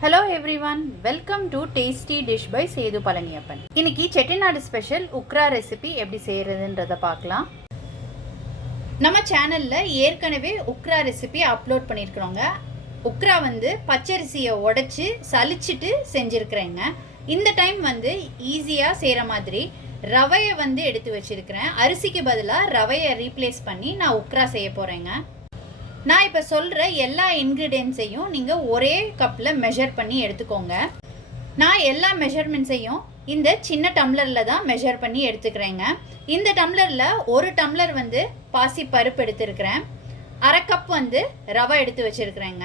Hello everyone welcome to tasty dish by Sethu Palaniappan இன்னைக்கு Chettinad special Ugra recipe எப்படி செய்கிறதுன்றத பார்க்கலாம். நம்ம சேனலில் ஏற்கனவே உக்ரா ரெசிபி அப்லோட் பண்ணியிருக்கிறோங்க உக்ரா வந்து பச்சரிசியை உடச்சி சலிச்சிட்டு செஞ்சுருக்கிறேங்க. இந்த டைம் வந்து ஈஸியாக செய்கிற மாதிரி ரவையை வந்து எடுத்து வச்சிருக்கிறேன். அரிசிக்கு பதிலாக ரவையை ரீப்ளேஸ் பண்ணி நான் உக்ரா செய்ய போகிறேங்க நான் இப்போ சொல்கிற எல்லா இன்க்ரீடியன்ஸையும் நீங்கள் ஒரே கப்பில் மெஷர் பண்ணி எடுத்துக்கோங்க. நான் எல்லா மெஷர்மெண்ட்ஸையும் இந்த சின்ன டம்ளரில் தான் மெஷர் பண்ணி எடுத்துக்கிறேங்க. இந்த டம்ளரில் ஒரு டம்ளர் வந்து பாசி பருப்பு எடுத்துருக்கிறேன். அரை கப் வந்து ரவை எடுத்து வச்சுருக்கிறேங்க.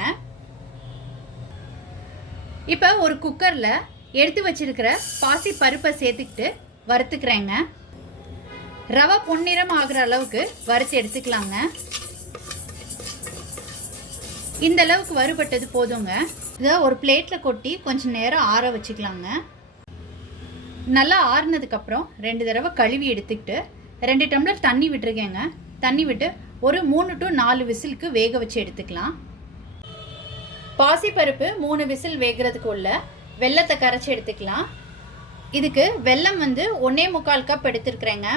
இப்போ ஒரு குக்கரில் எடுத்து வச்சிருக்கிற பாசி பருப்பை சேர்த்துக்கிட்டு வறுத்துக்கிறேங்க. ரவை பொன்னிறம் ஆகிற அளவுக்கு வறுத்து எடுத்துக்கலாங்க. இந்த அளவுக்கு வறுபட்டது போதுங்க. இதை ஒரு பிளேட்டில் கொட்டி கொஞ்சம் நேரம் ஆற வச்சுக்கலாங்க. நல்லா ஆறுனதுக்கப்புறம் ரெண்டு தடவை கழுவி எடுத்துக்கிட்டு ரெண்டு டம்ளர் தண்ணி விட்டுருக்கேங்க. தண்ணி விட்டு ஒரு மூணு டு நாலு விசிலுக்கு வேக வச்சு எடுத்துக்கலாம். பாசிப்பருப்பு மூணு விசில் வேகிறதுக்குள்ள வெள்ளத்தை கரைச்சி எடுத்துக்கலாம். இதுக்கு வெல்லம் வந்து ஒன்றே முக்கால் கப் எடுத்துருக்குறேங்க.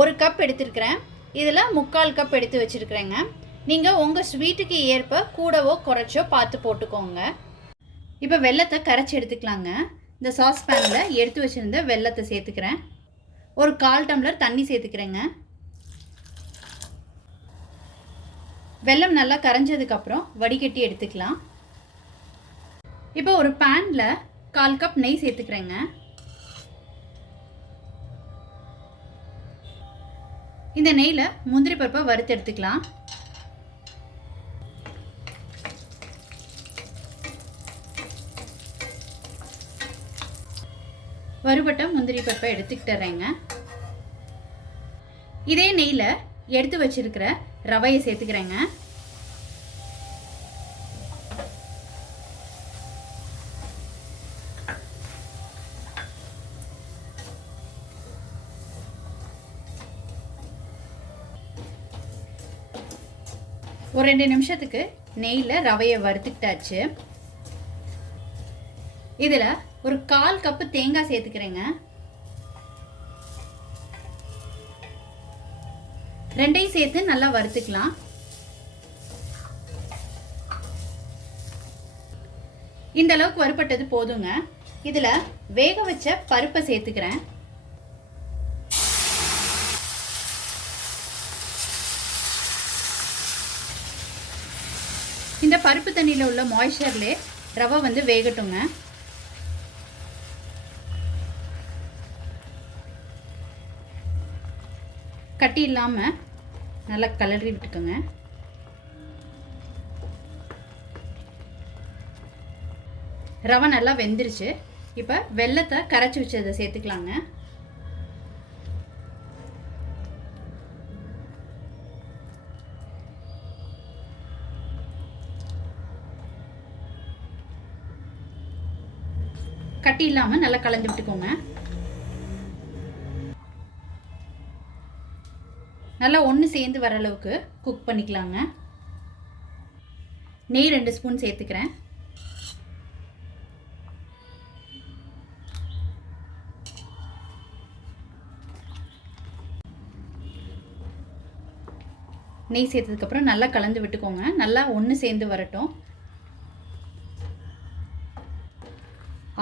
ஒரு கப் எடுத்துருக்கிறேன். இதில் முக்கால் கப் எடுத்து வச்சுருக்குறேங்க. நீங்கள் உங்கள் ஸ்வீட்டுக்கு ஏற்ப கூடவோ குறைச்சோ பார்த்து போட்டுக்கோங்க. இப்போ வெள்ளத்தை கரைச்சி எடுத்துக்கலாங்க. இந்த சாஸ் பேனில் எடுத்து வச்சுருந்த வெள்ளத்தை சேர்த்துக்கிறேன். ஒரு கால் டம்ளர் தண்ணி சேர்த்துக்கிறேங்க. வெல்லம் நல்லா கரைஞ்சதுக்கப்புறம் வடிகட்டி எடுத்துக்கலாம். இப்போ ஒரு பேனில் கால் கப் நெய் சேர்த்துக்கிறேங்க. இந்த நெய்யில் முந்திரி பருப்பை வறுத்து எடுத்துக்கலாம். வறுபட்ட முந்திரி பருப்பை எடுத்துக்கிட்டுறேங்க இதே நெய்யில் எடுத்து வச்சிருக்கிற ரவையை சேர்த்துக்கிறேங்க. ஒரு ரெண்டு நிமிஷத்துக்கு நெய்யில் ரவையை வறுத்துக்கிட்டாச்சு. இதில் ஒரு கால் கப்பு தேங்காய் சேர்த்துக்கிறேங்க. ரெண்டையும் சேர்த்து நல்லா வறுத்துக்கலாம். இந்த அளவுக்கு வறுப்பட்டது போதுங்க. இதில் வேக வச்ச பருப்பை சேர்த்துக்கிறேன். இந்த பருப்பு தண்ணியில் உள்ள மாய்ச்சர்லே ரவை வந்து வேகட்டுங்க. கட்டி இல்லாமல் நல்லா கலரி விட்டுக்கோங்க. ரவை நல்லா வெந்துருச்சு. இப்போ வெள்ளத்தை கரைச்சி வச்சதை சேர்த்துக்கலாங்க. கட்டி இல்லாமல் நல்லா கலந்து விட்டுக்கோங்க. நல்லா ஒன்று சேர்ந்து வர அளவுக்கு குக் பண்ணிக்கலாங்க. நெய் ரெண்டு ஸ்பூன் சேர்த்துக்கிறேன். நெய் சேர்த்ததுக்கப்புறம் நல்லா கலந்து விட்டுக்கோங்க. நல்லா ஒன்று சேர்ந்து வரட்டும்.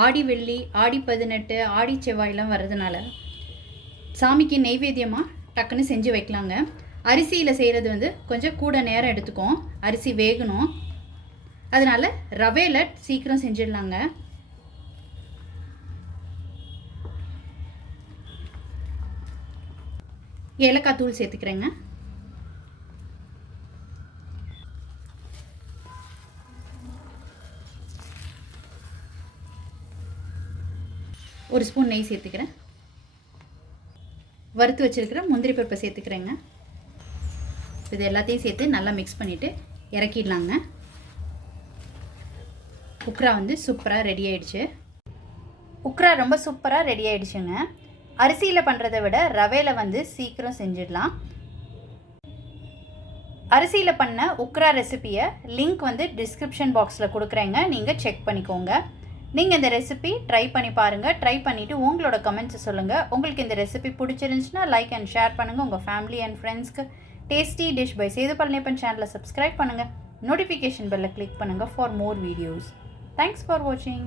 ஆடி வெள்ளி ஆடி பதினெட்டு ஆடி செவ்வாயெலாம் வர்றதுனால சாமிக்கு நெய்வேத்தியமாக டக்குன்னு செஞ்சு வைக்கலாங்க. அரிசியில் செய்கிறது வந்து கொஞ்சம் கூட நேரம் எடுத்துக்கும். அரிசி வேகணும். அதனால் ரவையில் சீக்கிரம் செஞ்சிடலாங்க. ஏலக்காய் தூள் சேர்த்துக்கிறேங்க. ஒரு ஸ்பூன் நெய் சேர்த்துக்கிறேன். வறுத்து வச்சுருக்கிற முந்திரி பருப்பை சேர்த்துக்கிறேங்க. இது எல்லாத்தையும் சேர்த்து நல்லா மிக்ஸ் பண்ணிவிட்டு இறக்கிடலாங்க. உக்ரா வந்து சூப்பராக ரெடி ஆகிடுச்சு உக்ரா ரொம்ப சூப்பராக ரெடி ஆகிடுச்சுங்க அரிசியில் பண்ணுறதை விட ரவையில் வந்து சீக்கிரம் செஞ்சிடலாம். அரிசியில் பண்ண உக்ரா ரெசிபியை லிங்க் வந்து டிஸ்கிரிப்ஷன் பாக்ஸில் கொடுக்குறேங்க. நீங்கள் செக் பண்ணிக்கோங்க. நீங்கள் இந்த ரெசிபி ட்ரை பண்ணி பாருங்கள் ட்ரை பண்ணிவிட்டு உங்களோட கமெண்ட்ஸை சொல்லுங்கள் உங்களுக்கு இந்த ரெசிபி பிடிச்சிருந்துச்சுன்னா லைக் அண்ட் ஷேர் பண்ணுங்கள் உங்கள் ஃபேமிலி அண்ட் ஃப்ரெண்ட்ஸ்க்கு tasty dish by Sethu Palaniappan சேனலை சப்ஸ்கிரைப் பண்ணுங்கள் நோட்டிஃபிகேஷன் பெல்லை கிளிக் பண்ணுங்கள் for more videos thanks for வாட்சிங்